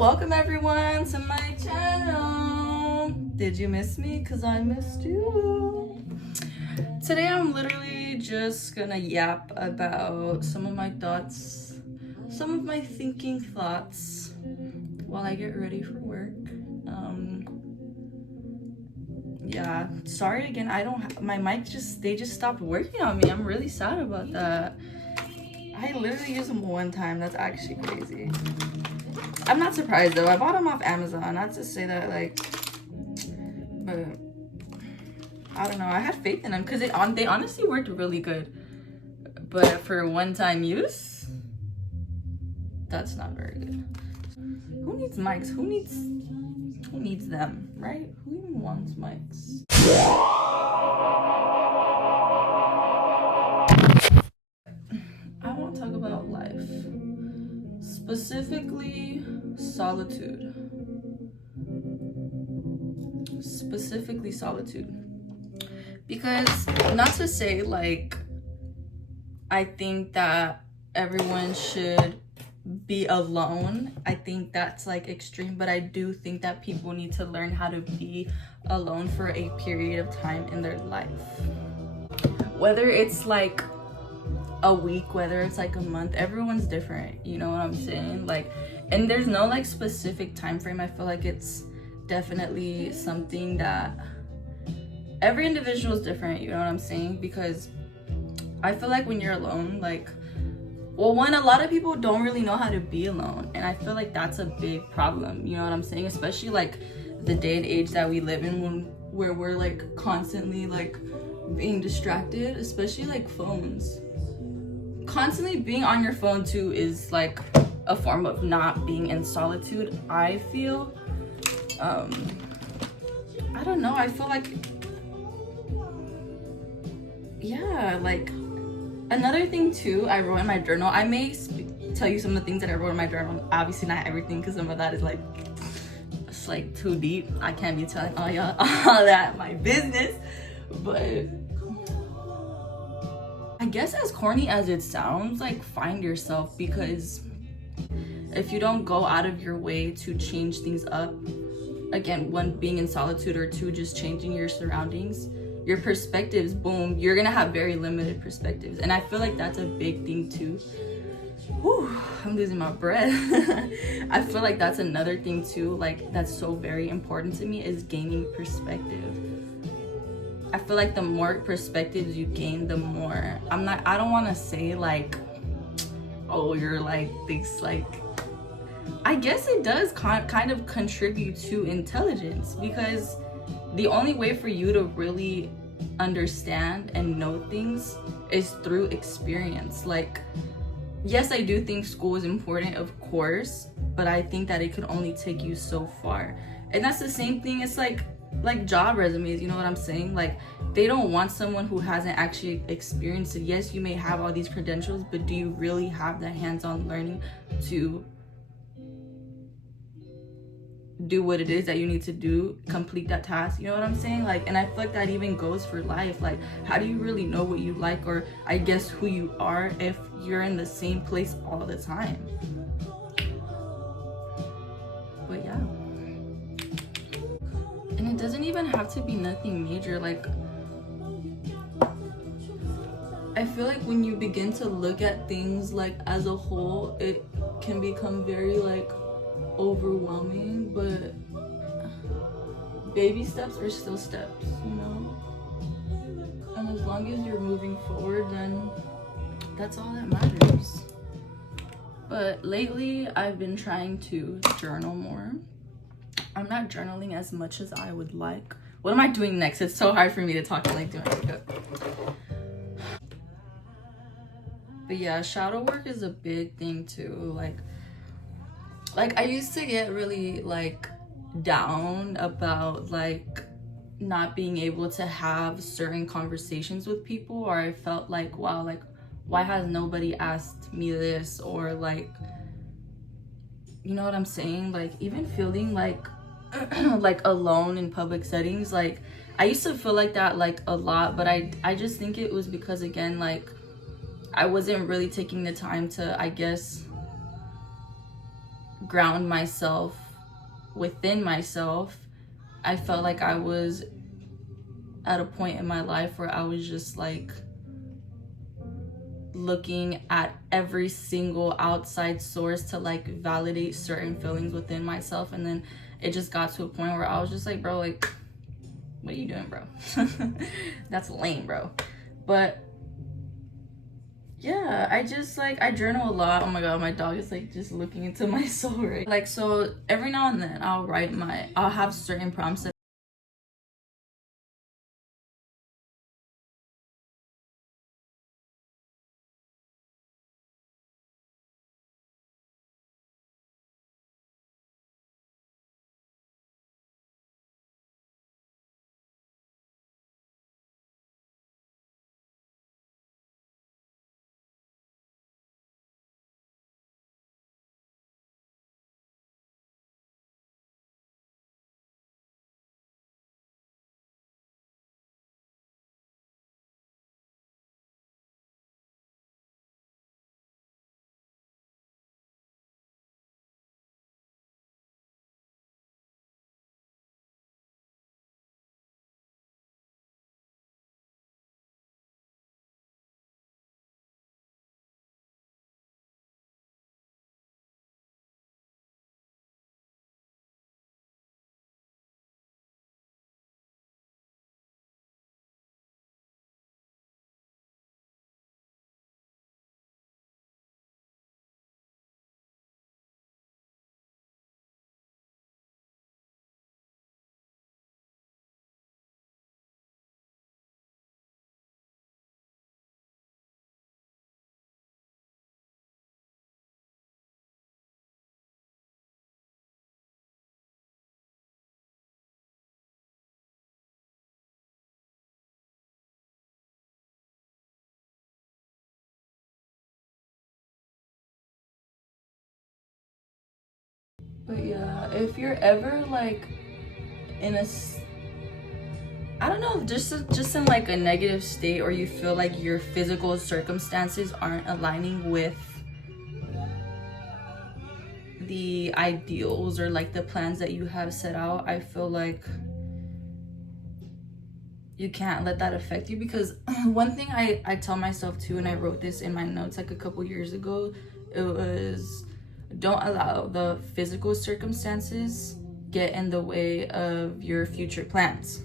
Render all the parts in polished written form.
welcome everyone to my channel. Did you miss me? Because I missed you. Today I'm literally just gonna yap about some of my thoughts, some of my thinking thoughts while I get ready for work. Yeah, sorry again, my mic they just stopped working on me. I'm really sad about that. I literally use them one time. That's actually crazy. I'm not surprised though. I bought them off Amazon. Not to say that but I don't know. I had faith in them because they honestly worked really good. But for one-time use, that's not very good. Who needs mics? Who needs them, right? Who even wants mics? I want to talk about life. Specifically, solitude. Because, not to say I think that everyone should be alone. I think that's extreme, but I do think that people need to learn how to be alone for a period of time in their life. Whether it's a week, whether it's a month, everyone's different, you know what I'm saying? And there's no specific time frame. I feel like it's definitely something that every individual is different, you know what I'm saying? Because I feel like when you're alone, one, a lot of people don't really know how to be alone, and I feel like that's a big problem, you know what I'm saying? Especially the day and age that we live in, where we're constantly being distracted, especially phones. Constantly being on your phone too is a form of not being in solitude, I feel. I don't know, I feel yeah, another thing too I wrote in my journal. I may tell you some of the things that I wrote in my journal. Obviously not everything, because some of that is it's too deep. I can't be telling all y'all all that my business, but I guess as corny as it sounds, find yourself, because if you don't go out of your way to change things up, again, one, being in solitude, or two, just changing your surroundings, your perspectives, boom, you're gonna have very limited perspectives. And I feel like that's a big thing too. Whew, I'm losing my breath. I feel like that's another thing too, that's so very important to me, is gaining perspective. I feel like the more perspectives you gain, the more, I don't want to say oh, you're this, I guess it does kind of contribute to intelligence, because the only way for you to really understand and know things is through experience. Yes, I do think school is important, of course, but I think that it could only take you so far. And that's the same thing, it's like job resumes, you know what I'm saying? They don't want someone who hasn't actually experienced it. Yes, you may have all these credentials, but do you really have the hands-on learning to do what it is that you need to do, complete that task, you know what I'm saying? And I feel like that even goes for life. How do you really know what you like, or I guess who you are, if you're in the same place all the time? But yeah, and it doesn't even have to be nothing major. I feel like when you begin to look at things as a whole, it can become very overwhelming, but baby steps are still steps, you know? And as long as you're moving forward, then that's all that matters. But lately I've been trying to journal more. I'm not journaling as much as I would like. What am I doing next? It's so hard for me to talk and doing makeup. But yeah, shadow work is a big thing too. I used to get really down about not being able to have certain conversations with people, or I felt wow, why has nobody asked me this, or you know what I'm saying? Even feeling alone in public settings, I used to feel like that a lot, but I just think it was because, again, I wasn't really taking the time to, I guess, ground myself within myself, I felt like I was at a point in my life where I was just like looking at every single outside source to like validate certain feelings within myself. And then it just got to a point where I was just like, bro, like, what are you doing, bro? That's lame, bro. But yeah, I just like, I journal a lot. Oh my god, my dog is like just looking into my soul, right? Like, so every now and then I'll have certain prompts that but yeah, if you're ever like in a I don't know, just in like a negative state, or you feel like your physical circumstances aren't aligning with the ideals or like the plans that you have set out, I feel like you can't let that affect you. Because one thing I tell myself too, and I wrote this in my notes like a couple years ago, it was, don't allow the physical circumstances get in the way of your future plans.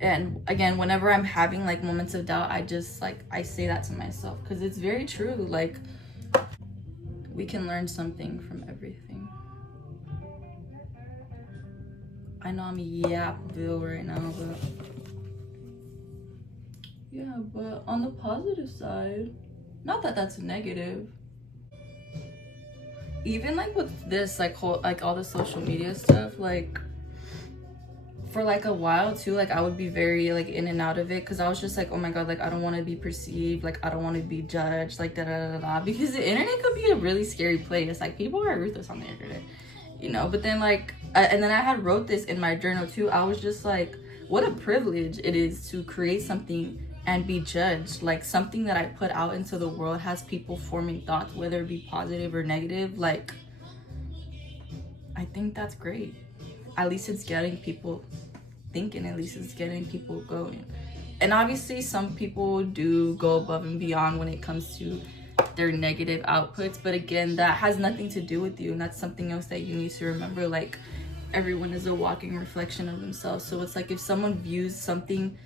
And again, whenever I'm having like moments of doubt, I just like, I say that to myself, because it's very true. Like, we can learn something from everything. I know I'm Yapville right now, but yeah. But on the positive side, not that that's negative, even like with this like whole like all the social media stuff, like for like a while too, like I would be very like in and out of it, because I was just like, oh my god, like I don't want to be perceived, like I don't want to be judged, like da da da da, because the internet could be a really scary place. Like, people are ruthless on the internet, you know. But then like and then I had wrote this in my journal too. I was just like, what a privilege it is to create something and be judged. Like, something that I put out into the world has people forming thoughts, whether it be positive or negative. Like, I think that's great. At least it's getting people thinking, at least it's getting people going. And obviously some people do go above and beyond when it comes to their negative outputs, but again, that has nothing to do with you, and that's something else that you need to remember. Like, everyone is a walking reflection of themselves. So it's like, if someone views something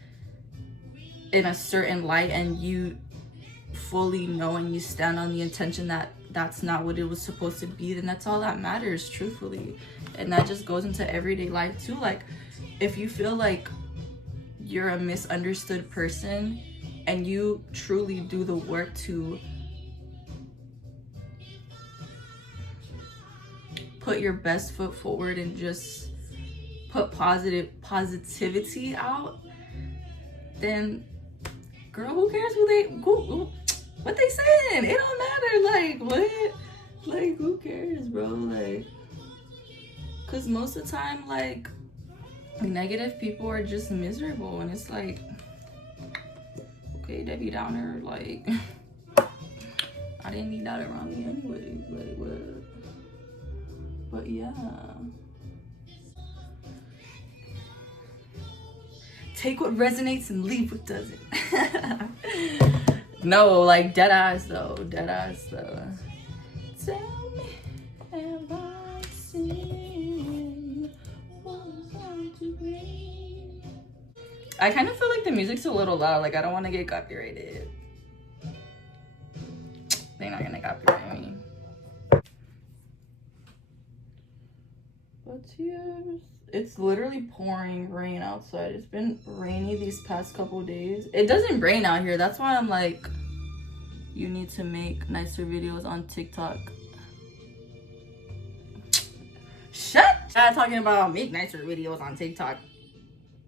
in a certain light and you fully know and you stand on the intention that that's not what it was supposed to be, then that's all that matters, truthfully. And that just goes into everyday life too. Like, if you feel like you're a misunderstood person and you truly do the work to put your best foot forward and just put positivity out, then girl, who cares what they saying? It don't matter. Like, what? Like, who cares, bro? Like, because most of the time, like, negative people are just miserable, and it's like, okay, Debbie Downer, like, I didn't need that around me anyways. Like, what? But yeah. Take what resonates and leave what doesn't. No, like dead ass though. Dead ass though. Tell me, have I seen what's on to be? I kind of feel like the music's a little loud. Like I don't want to get copyrighted. They're not gonna copyright me. What's yours? It's literally pouring rain outside. It's been rainy these past couple days. It doesn't rain out here. That's why I'm like, you need to make nicer videos on TikTok. Shut up! Talking about make nicer videos on TikTok.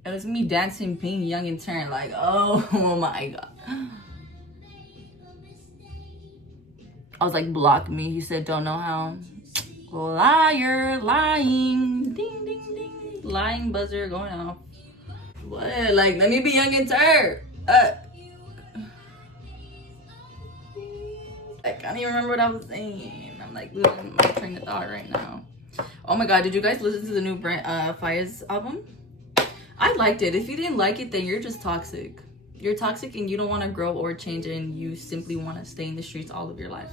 And it's me dancing, being young and turn. Like, oh my god. I was like, block me. He said, don't know how. Liar, lying, ding, ding, ding. Lying buzzer going off. What? Like, let me be young and turn. I can't even remember what I was saying. I'm like losing my train of thought right now. Oh my god, did you guys listen to the new Fire's album? I liked it. If you didn't like it, then you're just toxic. You're toxic and you don't want to grow or change, and you simply want to stay in the streets all of your life.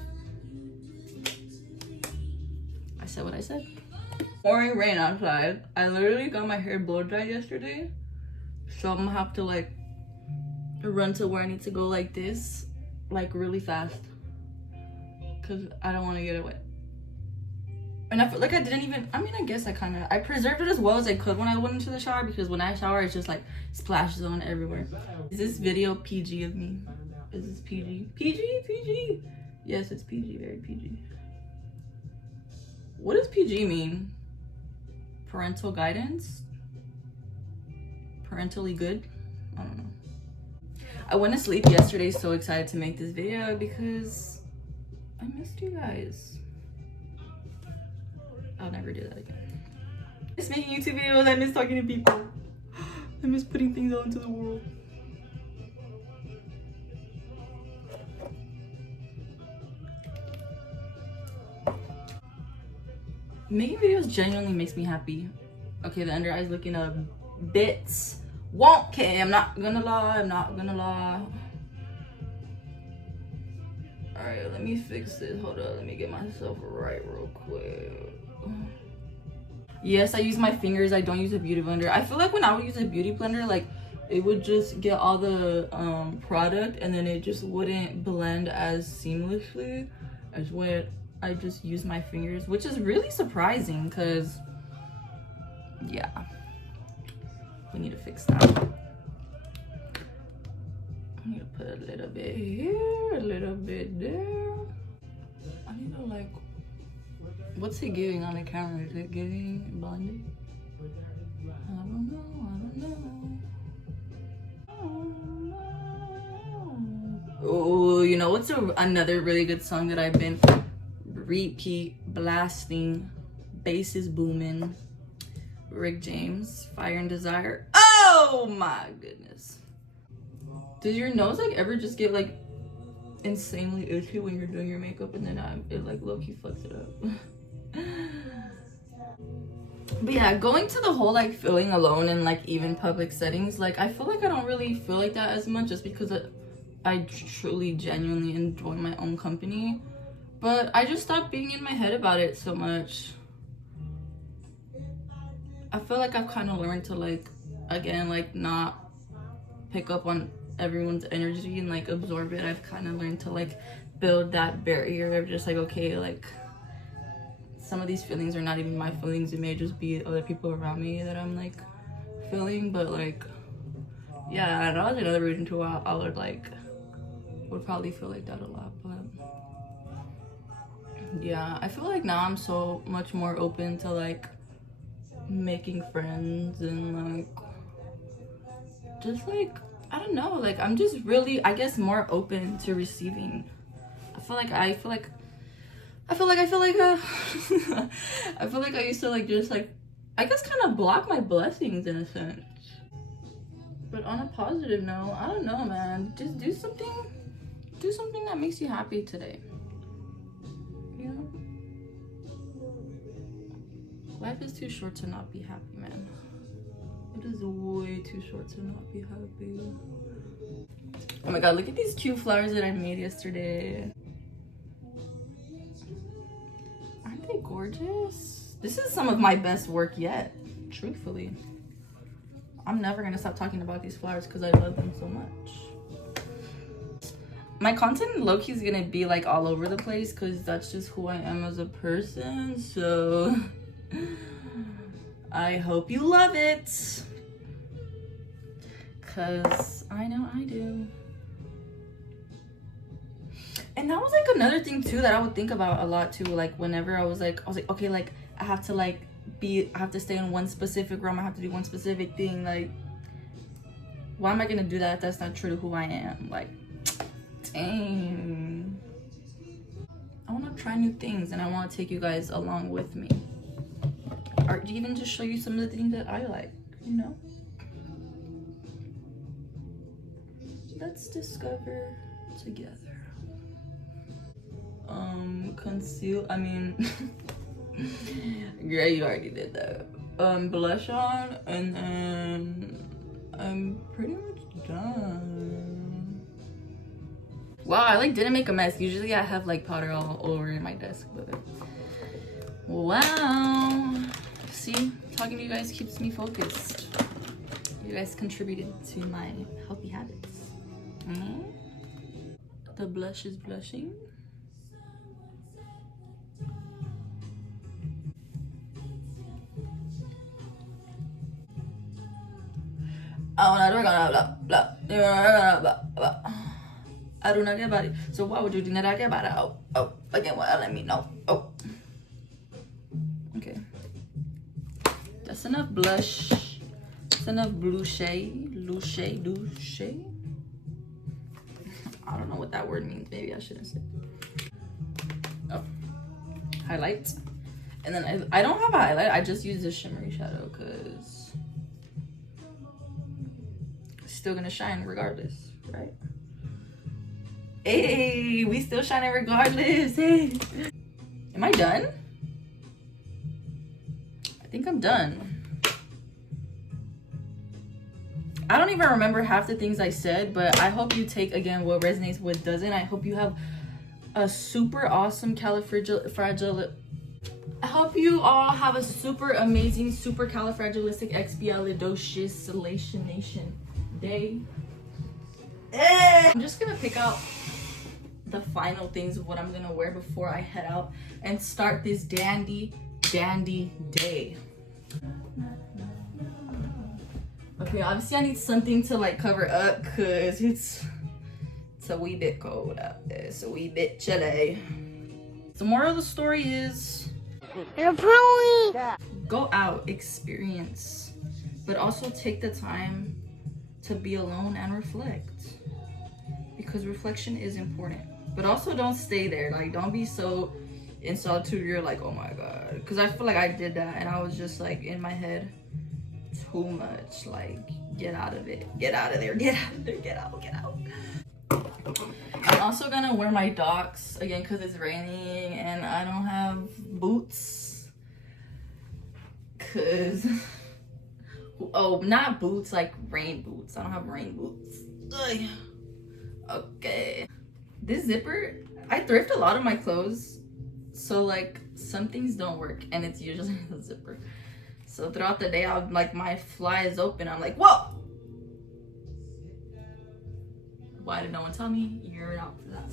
I said what I said. Pouring rain outside. I literally got my hair blow dried yesterday, so I'm gonna have to like run to where I need to go like this, like really fast, because I don't want to get it wet. And I feel like I didn't even, I mean, I guess I preserved it as well as I could when I went into the shower, because when I shower, it's just like splash zone everywhere. Is this video PG of me? Is this PG? PG? Yes, it's PG, very PG. What does PG mean? Parental guidance? Parentally good? I don't know. I went to sleep yesterday so excited to make this video because I missed you guys. I'll never do that again. I miss making YouTube videos. I miss talking to people. I miss putting things out into the world. Making videos genuinely makes me happy. Okay, the under eye's looking a bit wonky. I'm not gonna lie. Alright, let me fix this. Hold up, let me get myself right real quick. Yes, I use my fingers. I don't use a beauty blender. I feel like when I would use a beauty blender, like it would just get all the product and then it just wouldn't blend as seamlessly as when I just use my fingers, which is really surprising because yeah, we need to fix that. I need to put a little bit here, a little bit there. I need to like, what's it giving on the camera? Is it giving blondie? I don't know. Oh, you know what's another really good song that I've been repeat blasting? Bass is booming. Rick James, Fire and Desire. Oh my goodness. Does your nose like ever just get like insanely itchy when you're doing your makeup and then it like low-key fucks it up? But yeah, going to the whole like feeling alone in like even public settings, like I feel like I don't really feel like that as much just because I truly genuinely enjoy my own company. But I just stopped being in my head about it so much. I feel like I've kind of learned to like, again, like not pick up on everyone's energy and like absorb it. I've kind of learned to like build that barrier of just like, okay, like some of these feelings are not even my feelings. It may just be other people around me that I'm like feeling. But like, yeah, that was another reason to why I would probably feel like that a lot. But yeah, I feel like now I'm so much more open to like making friends and like just like, I don't know, like I'm just really, I guess, more open to receiving. I feel like I used to like just like, I guess, kind of block my blessings in a sense. But on a positive note, I don't know, man, just do something that makes you happy today, you know? Life is too short to not be happy, man. It is way too short to not be happy. Oh my god, look at these cute flowers that I made yesterday. Aren't they gorgeous? This is some of my best work yet, truthfully. I'm never gonna stop talking about these flowers because I love them so much. My content low-key is gonna be like all over the place because that's just who I am as a person, so I hope you love it because I know I do. And that was like another thing too that I would think about a lot too, like whenever I was like okay, like I have to stay in one specific room, I have to do one specific thing. Like, why am I gonna do that if that's not true to who I am? Like, dang. I want to try new things and I want to take you guys along with me, or even just show you some of the things that I like, you know. Let's discover together. Conceal, I mean yeah, you already did that. Blush on, and then I'm pretty much done. Wow, I like didn't make a mess. Usually I have like powder all over in my desk, but wow. See, talking to you guys keeps me focused. You guys contributed to my healthy habits. The blush is blushing. Oh, no, we're gonna blah blah. I do not get about it. So why would you do not get about it? Oh, again, well, let me know. Oh, okay. That's enough blush. That's enough blue shade. I don't know what that word means. Maybe I shouldn't say. Oh, highlight. And then I don't have a highlight. I just use this shimmery shadow because still gonna shine regardless, right? Hey, we still shining regardless. Hey, am I done? I think I'm done. I don't even remember half the things I said, but I hope you take again what resonates, what doesn't. I hope you have a super awesome califragil. I hope you all have a super amazing, super califragilisticexpialidocious day. I'm just gonna pick out the final things of what I'm gonna wear before I head out and start this dandy day. Okay, obviously I need something to like cover up because it's a wee bit cold out there. It's a wee bit chilly. The moral of the story is go out, experience, but also take the time to be alone and reflect, because reflection is important. But also don't stay there. Like, don't be so in solitude you're like, oh my god, because I feel like I did that and I was just like in my head too much. Like, get out of it, get out of there, get out of there, get out. I'm also gonna wear my Docs again because it's raining and I don't have boots, because oh, not boots, like rain boots. I don't have rain boots. Ugh. Okay, this zipper, I thrift a lot of my clothes, so like some things don't work and it's usually the zipper. So throughout the day I'll like, my fly is open, I'm like, whoa, why did no one tell me? You're out for that.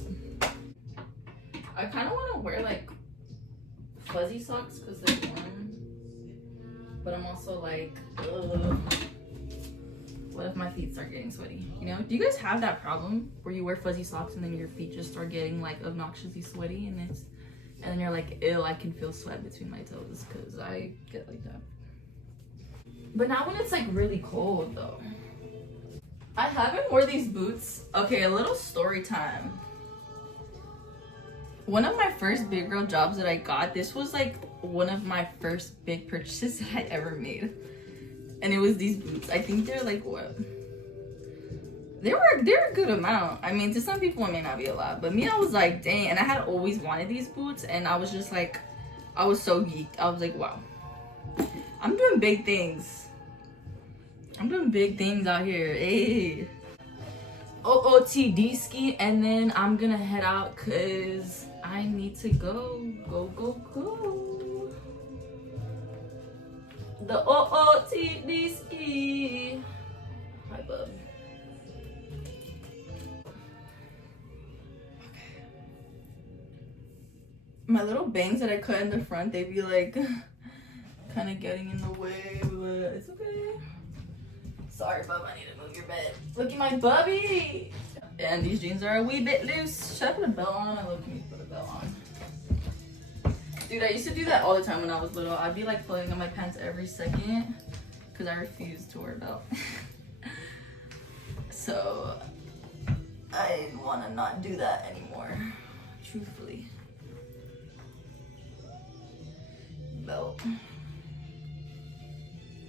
I kind of want to wear like fuzzy socks because they're warm, but I'm also like, ugh, what if my feet start getting sweaty? You know, do you guys have that problem where you wear fuzzy socks and then your feet just start getting like obnoxiously sweaty, and then you're like, ew, I can feel sweat between my toes? Because I get like that. But not when it's like really cold though. I haven't worn these boots. Okay, a little story time. One of my first big girl jobs that I got, this was like one of my first big purchases that I ever made. And it was these boots. I think they're like, what? They're a good amount. I mean, to some people it may not be a lot, but me, I was like, dang. And I had always wanted these boots, and I was just like, I was so geeked. I was like, wow. I'm doing big things. I'm doing big things out here. Hey. OOTD ski, and then I'm gonna head out because I need to go. Go. The OOTD ski. Hi, bub. Okay. My little bangs that I cut in the front, they be like kind of getting in the way, but it's okay. Sorry, bub, I need to move your bed. Look at my bubby! And these jeans are a wee bit loose. Should I put a belt on? I love me to put a belt on. Dude, I used to do that all the time when I was little. I'd be like pulling on my pants every second because I refused to wear a belt. So, I want to not do that anymore, truthfully. Belt.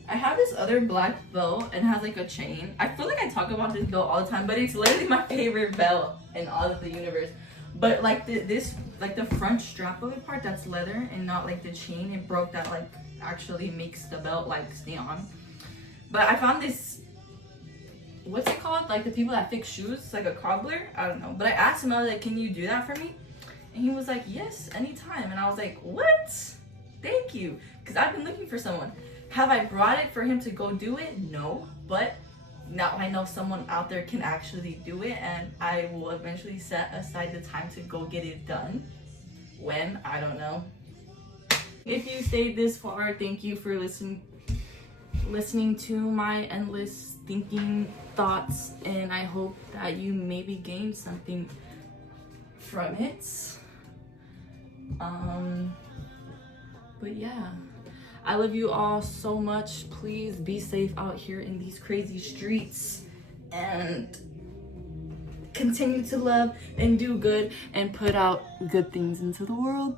I have this other black belt and it has like a chain. I feel like I talk about this belt all the time, but it's literally my favorite belt in all of the universe. But like the front strap of it part, that's leather and not like the chain. It broke that like actually makes the belt like stay on. But I found this, what's it called? Like the people that fix shoes, like a cobbler? I don't know. But I asked him, I was like, can you do that for me? And he was like, yes, anytime. And I was like, what? Thank you. Because I've been looking for someone. Have I brought it for him to go do it? No, but now I know someone out there can actually do it, and I will eventually set aside the time to go get it done. When? I don't know. If you stayed this far, thank you for listening to my endless thinking thoughts, and I hope that you maybe gained something from it. But yeah. I love you all so much. Please be safe out here in these crazy streets and continue to love and do good and put out good things into the world.